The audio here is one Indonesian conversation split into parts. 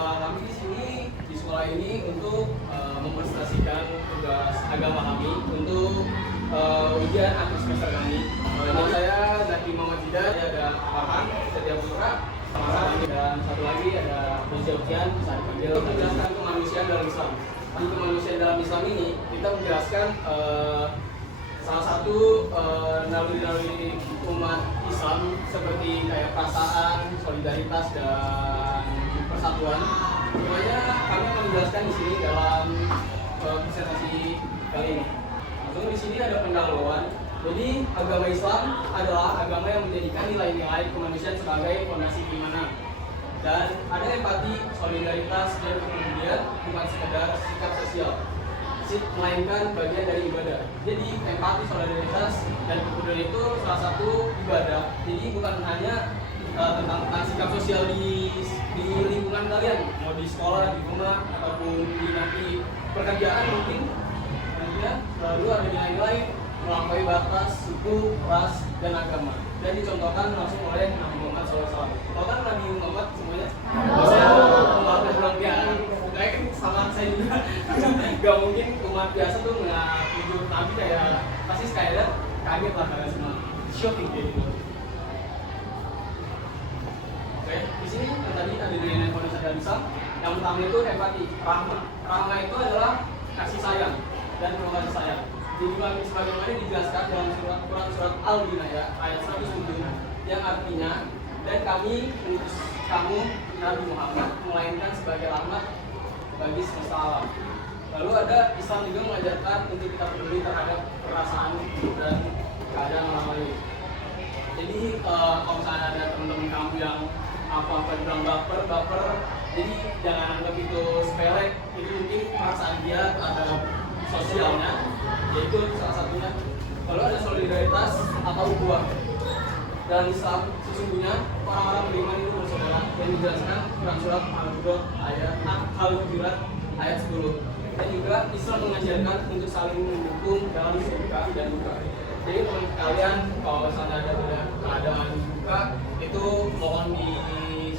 kami di sini di sekolah ini untuk mempresentasikan tugas agama kami untuk ujian akhir semester kami. Nama saya Zaki Muhammad Zida, ada Farhan Setia Putra, dan satu lagi ada Musa Ukian, bisa dipanggil. Menjelaskan kemanusiaan dalam Islam. Di kemanusiaan dalam Islam ini kita menjelaskan salah satu naluri-naluri umat Islam seperti kayak perasaan, solidaritas, dan persatuan. Semuanya kami akan menjelaskan di sini dalam presentasi kali ini. Langsung di sini ada pendahuluan. Jadi agama Islam adalah agama yang menjadikan nilai-nilai kemanusiaan sebagai fondasi keimanan. Dan ada empati, solidaritas, dan kepedulian bukan sekedar sikap sosial, melainkan bagian dari ibadah. Jadi empati, solidaritas, dan kepedulian itu salah satu ibadah. Jadi bukan hanya tentang sikap sosial di lingkungan kalian, mau di sekolah, di rumah, ataupun di nanti pekerjaan mungkin. Nantinya lalu ada nilai-nilai melampaui batas suku, ras, dan agama. Dan dicontohkan langsung oleh Nabi Muhammad SAW. Tahu kan Nabi Muhammad semuanya? Saya umat yang biasa, kayak sama saya juga. Gak mungkin umat biasa tuh nggak hidup Nabi kayak pasti kaget lah kalian semua, shocking kayak gitu. Oke, di sini yang tadi ada di Indonesia dan Islam. Yang pertama itu empati, rahmah. Rahmah itu adalah kasih sayang dan penuh kasih sayang. Jadi sebagaimana dijelaskan dalam surat Al-Baqarah ayat 107 yang artinya, dan kami mengutus kamu Nabi Muhammad melainkan sebagai rahmat bagi semesta alam. Lalu ada Islam juga mengajarkan untuk kita peduli terhadap perasaan dan keadaan orang lain. Jadi kalau misalnya ada teman-teman kamu yang apa-apa bilang baper, jadi jangan anggap itu sepele. Itu mungkin perasaan dia terhadap sosialnya, yaitu salah satunya. Lalu ada solidaritas atau ukhuwah. Dalam Islam sesungguhnya orang-orang beriman itu bersaudara, yang dijelaskan dalam surat Al-Hujurat ayat 10. Dan juga Islam mengajarkan untuk saling mendukung dalam suka dan duka. Jadi teman kalian kalau misalnya ada keadaan duka itu mohon di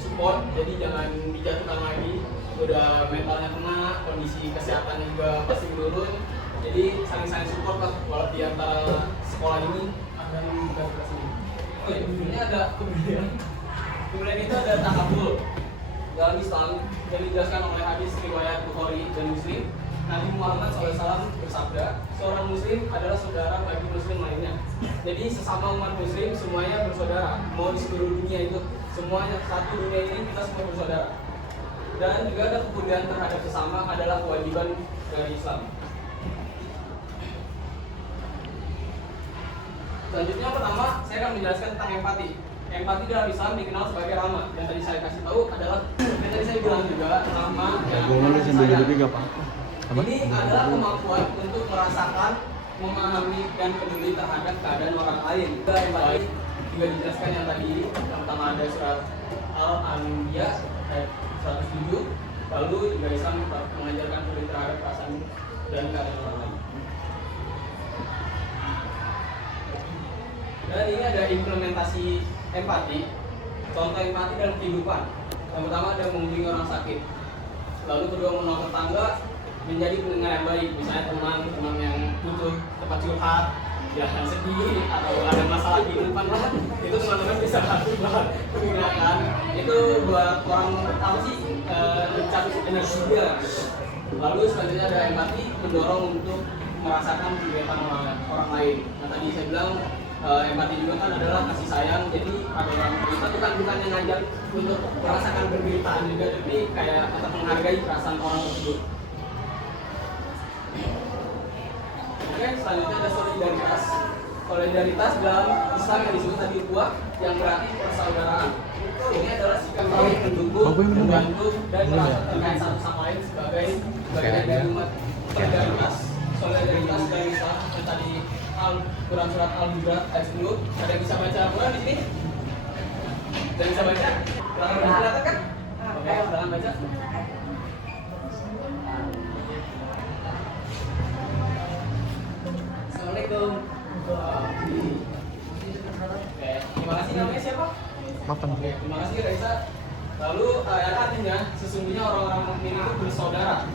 support, jadi jangan dijatuhkan lagi. Udah mentalnya kena, kondisi kesehatannya juga pasti menurun. Jadi saling support lah kalau di antara sekolah ini ada yang tugas ini. Oh ya, ini ada kemudian itu ada takabul dalam Islam yang dijelaskan oleh hadis riwayat Bukhari dan Muslim. Nabi Muhammad SAW bersabda, seorang muslim adalah saudara bagi muslim lainnya. Jadi sesama umat muslim semuanya bersaudara. Mau di seluruh dunia itu semuanya, satu dunia ini kita semua bersaudara. Dan juga ada kepedulian terhadap sesama adalah kewajiban dari Islam. Selanjutnya pertama saya akan menjelaskan tentang empati. Empati dalam Islam dikenal sebagai rahmah. Yang tadi saya kasih tahu adalah yang tadi saya bilang juga rahmah yang sayang. Ini adalah kemampuan untuk merasakan, memahami, dan peduli terhadap keadaan orang lain. Empati juga dijelaskan yang tadi, yang pertama ada surat Al-Anbiya ayat 107. Lalu juga Islam mengajarkan peduli terhadap perasaan dan keadaan orang lain. Dan ini ada implementasi empati. Contoh empati dalam kehidupan. Yang pertama ada mengunjungi orang sakit. Lalu kedua menolong tetangga, menjadi pendengar yang baik. Misalnya teman yang butuh tempat curhat, yang sedih atau ada masalah di kehidupan lah, itu teman-teman bisa gunakan. Itu buat orang tahu sih mencari energi dia. Lalu selanjutnya ada empati, mendorong untuk merasakan penderitaan orang lain. Nah tadi saya bilang empati juga kan adalah kasih sayang. Jadi ada orang kita bukan yang ngajak untuk merasakan penderitaan juga, tapi kayak tetap menghargai perasaan orang tersebut. Oke, selanjutnya ada solidaritas. Solidaritas dalam Islam yang disebut tadi ukhuwah, yang berarti persaudaraan. Ini adalah sikap saling mendukung, membantu, dan merasa terkait satu sama lain sebagai bagian dari umat. Solidaritas dari Islam yang tadi Quran surat Al-Baqarah ayat 10. Ada yang bisa baca Quran di sini? Ada yang bisa baca? Kelihatan kan? Oke, silakan baca. Assalamualaikum. Oke, terima kasih. Namanya siapa? Maafkan. Oke, terima kasih Raisa. Lalu ayat artinya sesungguhnya orang-orang mukmin itu bersaudara.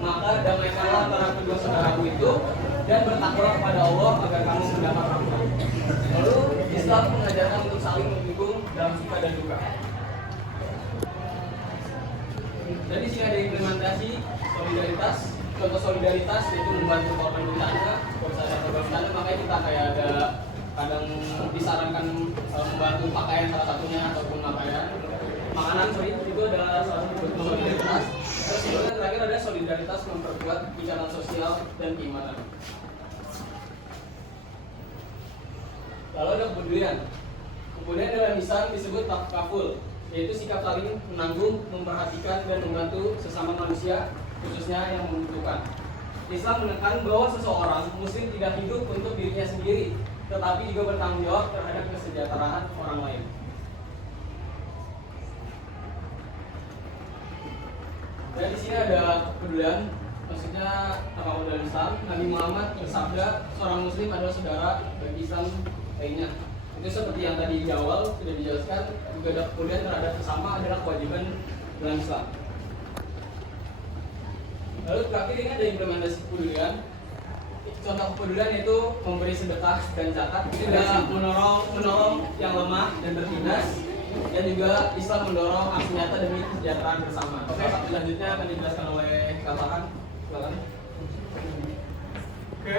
Maka damaikanlah antara kedua saudaramu itu dan bertakwalah kepada Allah agar kamu mendapat rahmat. Lalu Islam mengajarkan untuk saling mendukung dalam suka dan duka. Jadi sini ada implementasi solidaritas. Contoh solidaritas yaitu membantu korban bencana, kalau ada korban bencana makanya kita kayak ada kadang disarankan membantu pakaian salah satunya ataupun makanan itu adalah salah satu bentuk solidaritas. Terus yang terakhir ada solidaritas memperkuat ikatan sosial dan keimanan. Lalu ada kepedulian. Kemudian dalam Islam disebut takaful, yaitu sikap saling menanggung, memperhatikan dan membantu sesama manusia, khususnya yang membutuhkan. Islam menekan bahwa seseorang muslim tidak hidup untuk dirinya sendiri, tetapi juga bertanggung jawab terhadap kesejahteraan orang lain. Dan di sini ada kepedulian, maksudnya takawul dalam Islam. Nabi Muhammad bersabda, seorang muslim adalah saudara bagi Islam lainnya. Itu seperti yang tadi di awal sudah dijelaskan, juga ada kepedulian terhadap sesama adalah kewajiban dalam Islam. Lalu terakhir ini ada implementasi kepedulian. Contoh kepedulian itu memberi sedekah dan zakat, juga menolong yang lemah dan tertindas, dan juga Islam mendorong aksi nyata demi kesejahteraan bersama. Oke, selanjutnya akan dijelaskan oleh Kak Farhan. Silakan. Oke,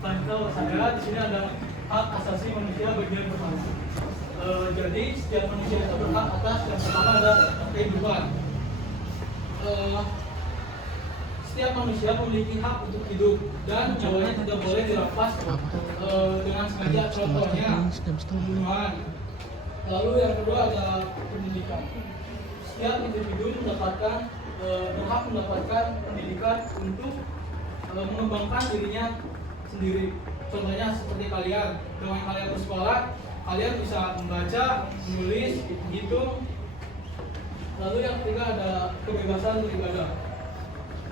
selanjutnya saya di sini ada hak asasi manusia bagian pertama. Jadi setiap manusia itu berhak atas yang pertama ada kehidupan. Setiap manusia memiliki hak untuk hidup dan nyawanya tidak boleh dirampas dengan sengaja, contohnya pembunuhan. Lalu yang kedua ada pendidikan. Setiap individu mendapatkan berhak mendapatkan pendidikan untuk mengembangkan dirinya sendiri. Contohnya seperti kalian, dengan kalian bersekolah, kalian bisa membaca, menulis, menghitung. Lalu yang ketiga ada kebebasan beribadah.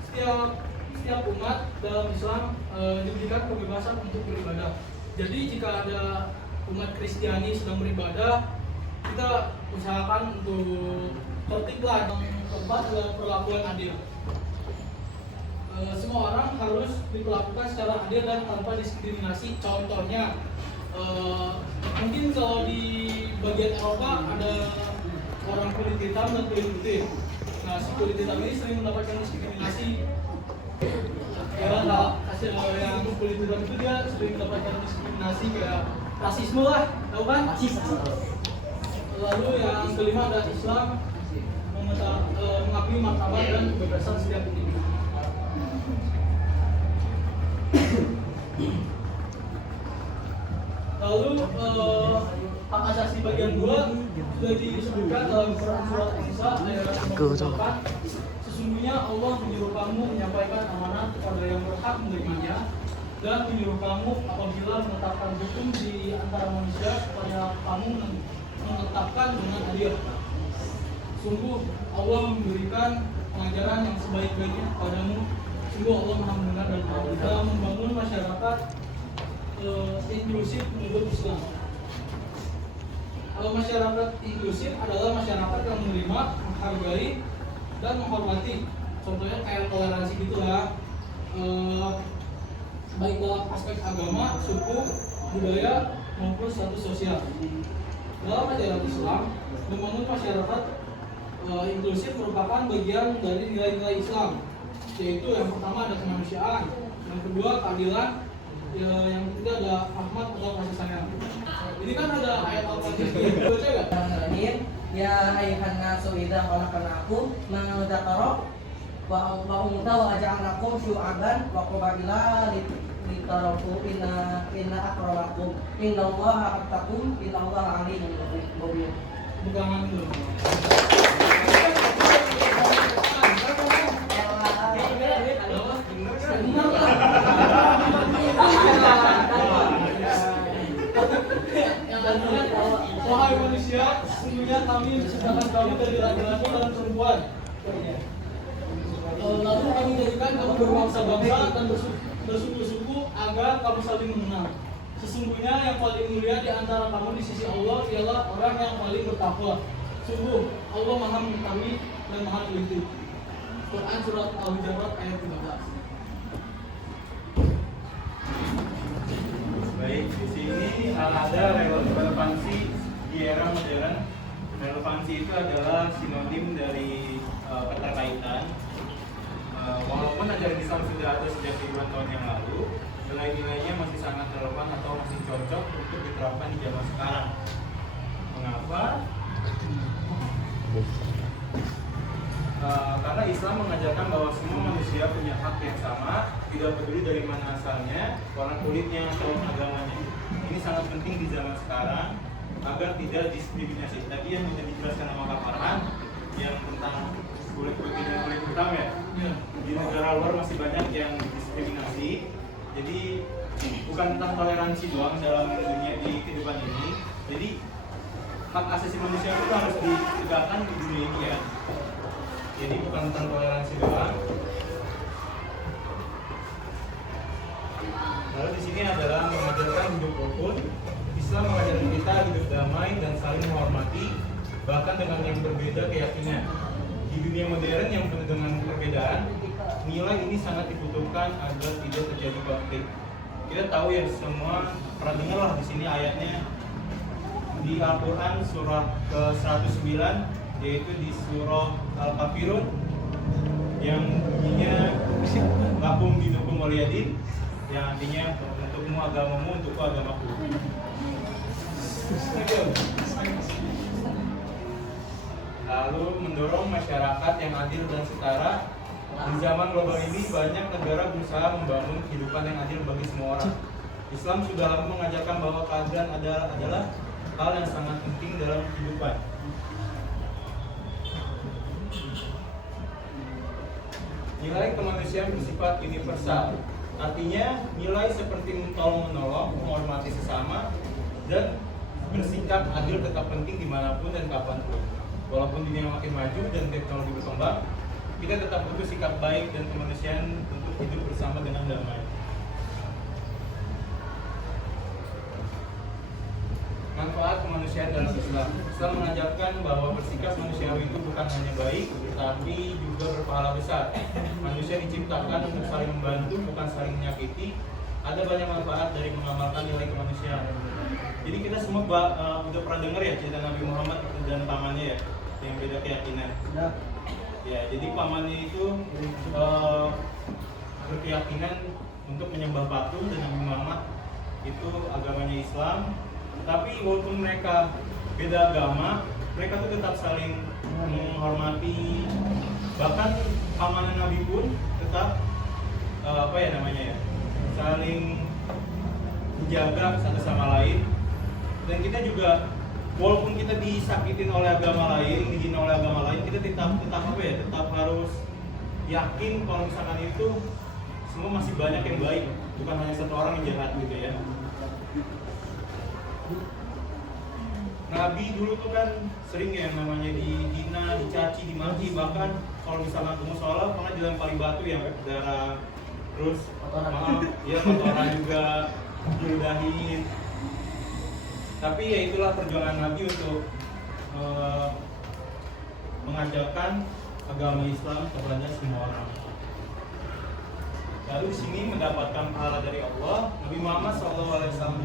Setiap umat dalam Islam diberikan kebebasan untuk beribadah. Jadi jika ada umat Kristiani sedang beribadah, kita usahakan untuk tertiblah. Yang keempat adalah perlakuan adil. Semua orang harus diperlakukan secara adil dan tanpa diskriminasi. Contohnya, mungkin kalau di bagian Eropa ada orang kulit hitam dan kulit putih. Nah, si kulit hitam ini sering mendapatkan diskriminasi. Ya, hasil yang kulit hitam itu dia sering mendapatkan diskriminasi kayak rasisme lah, tahu kan? Lalu yang kelima ada Islam mengakui martabat dan kebebasan setiap individu. Lalu hak asasi bagian 2 sudah disebutkan dalam surat An-Nisa ayat 58. Sesungguhnya Allah menyuruh kamu menyampaikan amanat kepada yang berhak menerimanya dan menyuruh kamu apabila menetapkan hukum di antara manusia supaya kamu menetapkan dengan adil. Sungguh Allah memberikan pengajaran yang sebaik-baiknya kepadamu. Sungguh Allah Maha mendengar dan tahu. Kita membangun masyarakat inklusif menurut Islam. Masyarakat inklusif adalah masyarakat yang menerima, menghargai, dan menghormati. Contohnya kayak toleransi gitu ya. Baik dalam aspek agama, suku, budaya, maupun status sosial. Dalam ajaran Islam, membangun masyarakat inklusif merupakan bagian dari nilai-nilai Islam, yaitu yang pertama ada kemanusiaan, yang kedua keadilan, yang ketiga ada rahmat atau kasih sayang. Ini kan ada ayat Al-Fatihah. Baca enggak? Ya ayuhan nasu idza khalaqnakum min dzakarin wa untha wa ja'alnakum syu'aban wa qabila litarafu inna akramakum innallaha attaqum innallaha alimun khabir. Pegangan dulu. Wahai manusia, sesungguhnya kami menciptakan kamu dari laki-laki dan perempuan. Lalu kami jadikan kamu berbangsa-bangsa dan bersuku-suku agar kamu saling mengenal. Sesungguhnya yang paling mulia di antara kamu di sisi Allah ialah orang yang paling bertakwa. Sungguh Allah Maha Mengetahui dan Maha Teliti. Quran surat Al-Hujurat ayat 15. Baik, di sini ada relevansi di era modern. Relevansi itu adalah sinonim dari keterkaitan. Walaupun ajaran Islam sudah ada sejak ribuan tahun yang lalu, nilai-nilainya masih sangat relevan atau masih cocok untuk diterapkan di zaman sekarang. Mengapa? Karena Islam mengajarkan bahwa semua manusia punya hak yang sama, tidak peduli dari mana asalnya, warna kulitnya atau agamanya. Ini sangat penting di zaman sekarang agar tidak diskriminasi. Tadi yang sudah dijelaskan sama Kak Farhan yang tentang kulit putih dan kulit hitam ya. Di negara luar masih banyak yang diskriminasi. Jadi bukan tentang toleransi doang dalam dunia di kehidupan ini. Jadi hak asasi manusia itu harus ditegakkan di dunia ini ya. Jadi bukan tentang toleransi doang. Lalu di sini adalah mengajarkan hidup rukun. Islam mengajarkan kita hidup damai dan saling menghormati, bahkan dengan yang berbeda keyakinan. Di dunia modern yang penuh dengan perbedaan, nilai ini sangat dibutuhkan agar tidak terjadi konflik. Kita tahu ya semua pernah dengar lah di sini ayatnya di Al-Quran surah ke-109, yaitu di surah Al-Kafirun yang bunyinya lakum dinukum waliyadin, yang artinya untukmu agamamu, untukku agamaku. Lalu mendorong masyarakat yang adil dan setara. Di zaman global ini banyak negara berusaha membangun kehidupan yang adil bagi semua orang. Islam sudah lama mengajarkan bahwa keadilan adalah hal yang sangat penting dalam kehidupan. Nilai kemanusiaan bersifat universal. Artinya nilai seperti tolong-menolong, menghormati sesama, dan bersikap adil tetap penting dimanapun dan kapanpun. Walaupun dunia makin maju dan teknologi berkembang, kita tetap butuh sikap baik dan kemanusiaan untuk hidup bersama dengan damai. Manfaat kemanusiaan dalam Islam. Islam mengajarkan bahwa bersikap manusiawi itu bukan hanya baik, tetapi juga berpahala besar. Manusia diciptakan untuk saling membantu, bukan saling menyakiti. Ada banyak manfaat dari mengamalkan nilai kemanusiaan. Jadi kita semua udah pernah dengar ya cerita Nabi Muhammad dan pamannya ya, yang beda keyakinan. Ya, jadi pamannya itu berkeyakinan untuk menyembah patung, dan Nabi Muhammad itu agamanya Islam. Tapi walaupun mereka beda agama, mereka tuh tetap saling menghormati. Bahkan paman Nabi pun tetap saling menjaga satu sama lain. Dan kita juga walaupun kita disakitin oleh agama lain, dihina oleh agama lain, kita tetap harus yakin kalau misalkan itu semua masih banyak yang baik, bukan hanya satu orang yang jahat gitu ya. Nabi dulu tuh kan sering ya namanya dihina, dicaci, dimaki, bahkan kalau misalnya ketemu sholat pernah dilempari batu yang berdarah, terus kotoran juga diludahin. Tapi ya itulah perjuangan Nabi untuk mengajarkan agama Islam kepada semua orang. Lalu di sini mendapatkan pahala dari Allah. Nabi Muhammad SAW